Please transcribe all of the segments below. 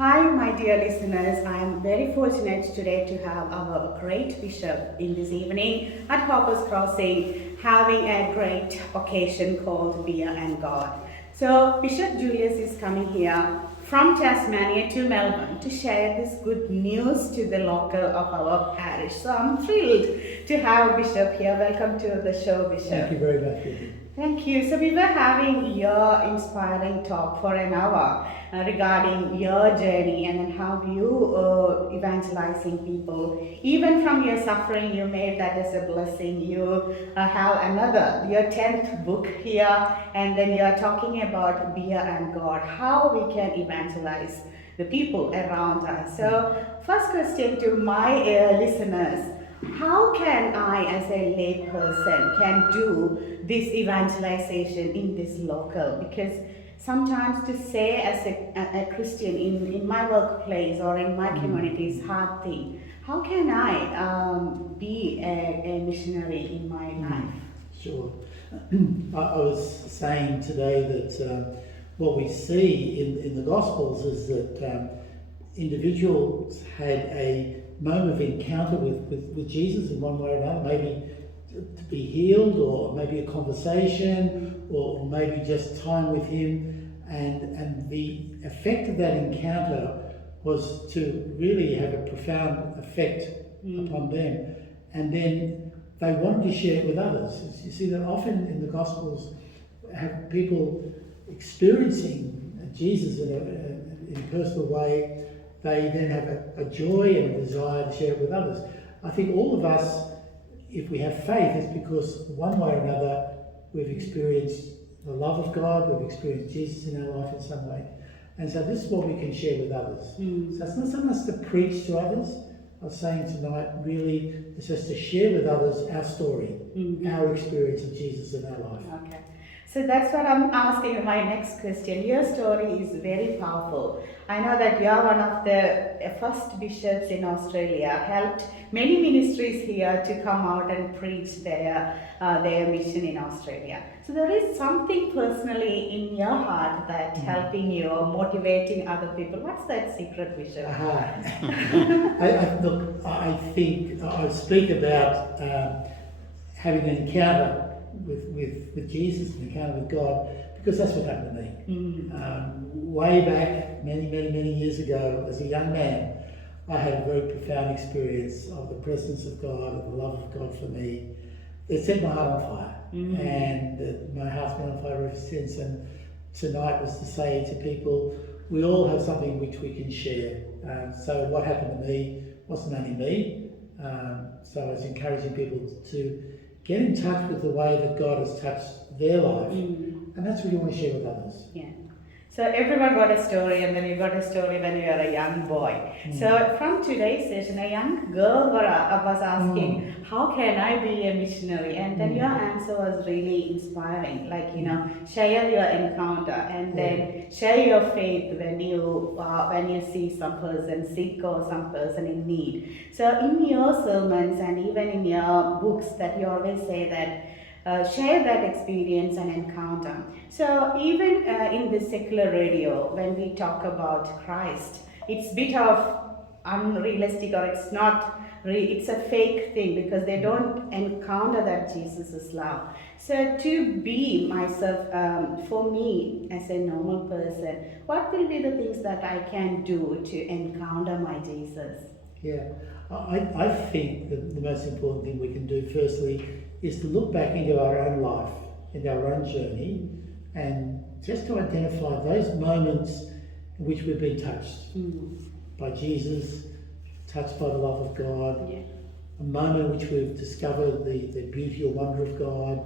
Hi, my dear listeners. I am very fortunate today to have our great bishop in this evening at Porteous Crossing, having a great occasion called Beer and God. So, Bishop Julius is coming here from Tasmania to Melbourne to share this good news to the local of our parish. So, I'm thrilled to have Bishop here. Welcome to the show, Bishop. Thank you very much, Vicky. Thank you. So we were having your inspiring talk for an hour regarding your journey and then how you evangelizing people. Even from your suffering, you made that as a blessing. You have your 10th book here, and then you are talking about beer and God, how we can evangelize the people around us. So first question to my listeners. How can I, as a lay person, can do this evangelization in this local? Because sometimes to say as a Christian in my workplace or in my community is a hard thing. How can I be a missionary in my life? Sure. I was saying today that what we see in the Gospels is that individuals had a moment of encounter with Jesus in one way or another, maybe to be healed, or maybe a conversation, or maybe just time with him, and the effect of that encounter was to really have a profound effect upon them, and then they wanted to share it with others. You see that often in the Gospels have people experiencing Jesus in a personal way. They then have a joy and a desire to share it with others. I think all of us, if we have faith, it's because one way or another we've experienced the love of God, we've experienced Jesus in our life in some way. And so this is what we can share with others. So it's not so much to preach to others. I was saying tonight, really, it's just to share with others our story, our experience of Jesus in our life. Okay. So that's what I'm asking my next question. Your story is very powerful. I know that you are one of the first bishops in Australia, helped many ministries here to come out and preach their mission in Australia. So there is something personally in your heart that helping you or motivating other people. What's that secret, Bishop? I think I speak about having an encounter with Jesus, an encounter with God, because that's what happened to me. Way back, many years ago, as a young man, I had a very profound experience of the presence of God, of the love of God for me. It set my heart on fire, and my heart's been on fire ever since. And tonight was to say to people, we all have something which we can share. So what happened to me wasn't only me. So I was encouraging people to get in touch with the way that God has touched their life, and that's what you want to share with others. Yeah. So everyone got a story, and then you got a story when you were a young boy. So from today's session, a young girl was asking, how can I be a missionary? And then your answer was really inspiring, like, share your encounter, and then share your faith when you see some person sick or some person in need. So in your sermons and even in your books that you always say that share that experience and encounter. So even in the secular radio, when we talk about Christ, it's a bit of unrealistic, or it's not. It's a fake thing because they don't encounter that Jesus' love. So to be myself, for me as a normal person, what will be the things that I can do to encounter my Jesus? Yeah, I think that the most important thing we can do firstly is to look back into our own life, into our own journey, and just to identify those moments in which we've been touched by Jesus, touched by the love of God, a moment in which we've discovered the beauty or wonder of God,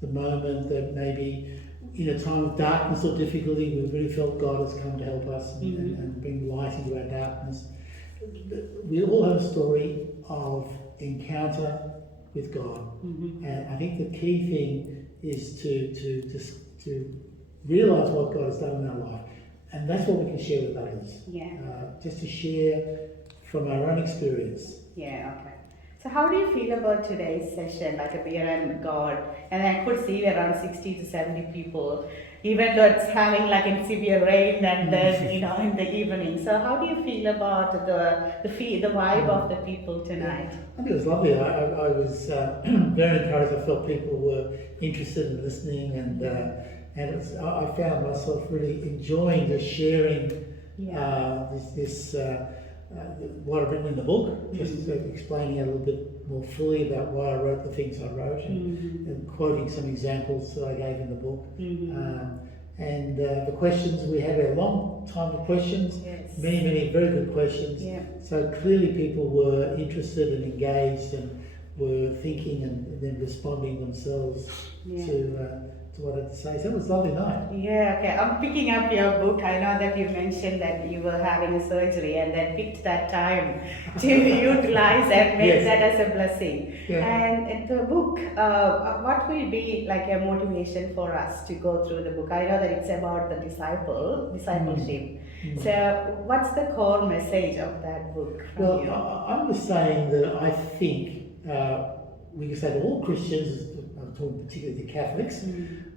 the moment that maybe in a time of darkness or difficulty we've really felt God has come to help us and bring light into our darkness. We all have a story of encounter with God, and I think the key thing is to realise what God has done in our life, and that's what we can share with others. Just to share from our own experience. Yeah, okay. So how do you feel about today's session, like a beer and God? And I could see around 60 to 70 people. even though it's having like in severe rain and then in the evening. So how do you feel about the vibe of the people tonight? I think it was lovely. I was very encouraged. I felt people were interested in listening, and I found myself really enjoying just sharing this what I've written in the book, just explaining a little bit more fully about why I wrote the things I wrote, and quoting some examples that I gave in the book. And the questions, we had a long time of questions, many very good questions. So clearly people were interested and engaged and were thinking and then responding themselves to what I had to say. So it was a lovely night. Yeah, okay. I'm picking up your book. I know that you mentioned that you were having a surgery and then picked that time to utilize and make that as a blessing. And in the book, what will be like a motivation for us to go through the book? I know that it's about the discipleship. So what's the core message of that book from you? I was saying that I think we can say to all Christians, I'm talking particularly to Catholics,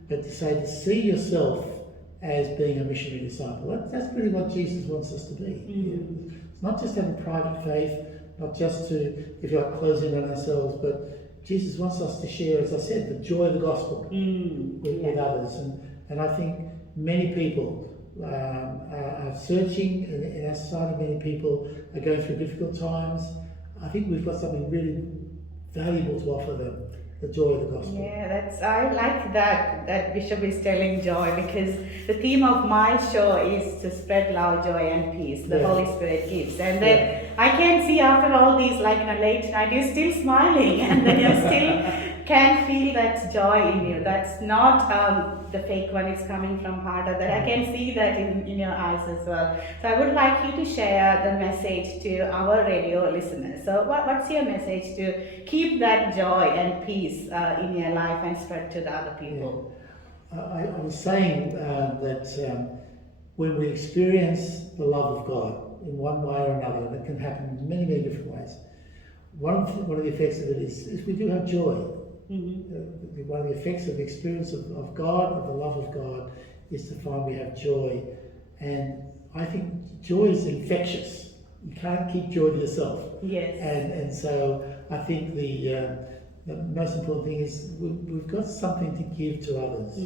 but to say to see yourself as being a missionary disciple. That's really what Jesus wants us to be. It's not just have a private faith, not just to, if you like, close in on ourselves, but Jesus wants us to share, as I said, the joy of the gospel with others. And I think many people are searching, in our society many people are going through difficult times. I think we've got something really valuable to offer them. The joy of the gospel. I like that Bishop is telling joy, because the theme of my show is to spread love, joy and peace the Holy Spirit gives. And then I can see after all these, like in a late night, you're still smiling and then you still can feel that joy in you. That's not the fake one, it's coming from heart. That I can see that in your eyes as well. So I would like you to share the message to our radio listeners. So what's your message to keep that joy and peace in your life and spread to the other people? I was saying that when we experience the love of God in one way or another, and it can happen in many different ways, one of the effects of it is we do have joy. One of the effects of the experience of God, of the love of God, is to find we have joy. And I think joy is infectious. You can't keep joy to yourself. And so I think the most important thing is we've got something to give to others.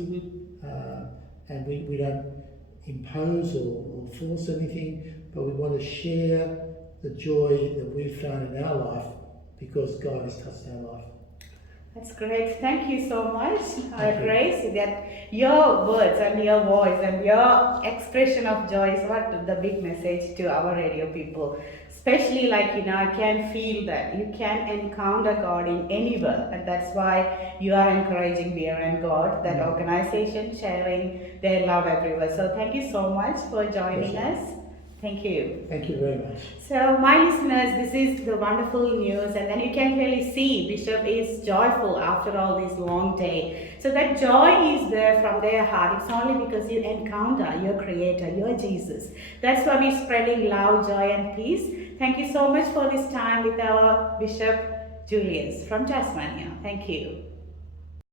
And we don't impose or force anything, but we want to share the joy that we've found in our life because God has touched our life. That's great. Thank you so much, Grace. That your words and your voice and your expression of joy is what the big message to our radio people. Especially I can feel that you can encounter God in anywhere, and that's why you are encouraging Beer and God, that organization, sharing their love everywhere. So thank you so much for joining us. Thank you. Thank you very much. So my listeners, this is the wonderful news, and then you can really see Bishop is joyful after all this long day. So that joy is there from their heart. It's only because you encounter your Creator, your Jesus. That's why we're spreading love, joy and peace. Thank you so much for this time with our Bishop Julian from Tasmania. Thank you.